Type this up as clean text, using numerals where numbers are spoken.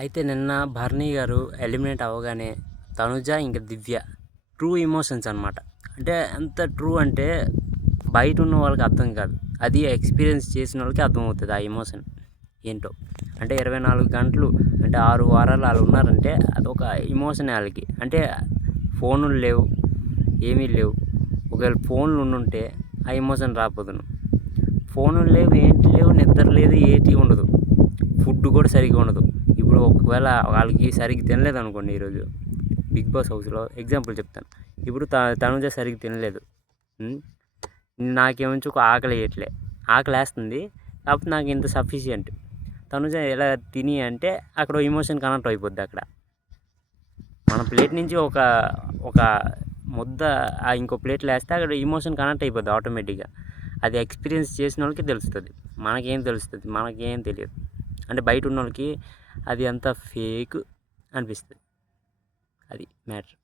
అయితే నిన్న భరణి గారు ఎలిమినేట్ అవ్వగానే తనుజ ఇంకా దివ్య ట్రూ ఎమోషన్స్ అనమాట. అంటే ఎంత ట్రూ అంటే బయట ఉన్న వాళ్ళకి అర్థం కాదు, అది ఎక్స్పీరియన్స్ చేసిన వాళ్ళకి అర్థమవుతుంది ఆ ఎమోషన్ ఏంటో. అంటే 24 గంటలు అంటే 6 వారాలు వాళ్ళు ఉన్నారంటే అదొక ఎమోషన్ వాళ్ళకి. అంటే ఫోనులు లేవు, ఏమీ లేవు. ఒకవేళ ఫోన్లు ఉండుంటే ఆ ఎమోషన్ రాకపోదును. ఫోనులు లేవు, ఏంటి లేవు, నిద్ర లేదు, ఏటి ఉండదు, ఫుడ్ కూడా సరిగ్గా ఉండదు. ఇప్పుడు ఒకవేళ వాళ్ళకి సరిగ్గా తినలేదు అనుకోండి, ఈరోజు బిగ్ బాస్ హౌస్లో ఎగ్జాంపుల్ చెప్తాను. ఇప్పుడు తనుజ సరిగ్గా తినలేదు, నాకేమంచి ఒక ఆకలి వేయట్లే, ఆకలి వేస్తుంది కాకపోతే నాకు ఇంత సఫిషియంట్. తనుజ ఎలా తిని అంటే అక్కడ ఎమోషన్ కనెక్ట్ అయిపోద్ది. అక్కడ మన ప్లేట్ నుంచి ఒక ఒక ముద్ద ఇంకో ప్లేట్లో వేస్తే అక్కడ ఎమోషన్ కనెక్ట్ అయిపోద్ది ఆటోమేటిక్గా. అది ఎక్స్పీరియన్స్ చేసిన వాళ్ళకి తెలుస్తుంది, మనకేం తెలుస్తుంది, మనకేం తెలియదు. అంటే బయట ఉన్న వాళ్ళకి అది అంతా ఫేక్ అనిపిస్తుంది. అది మ్యాటర్.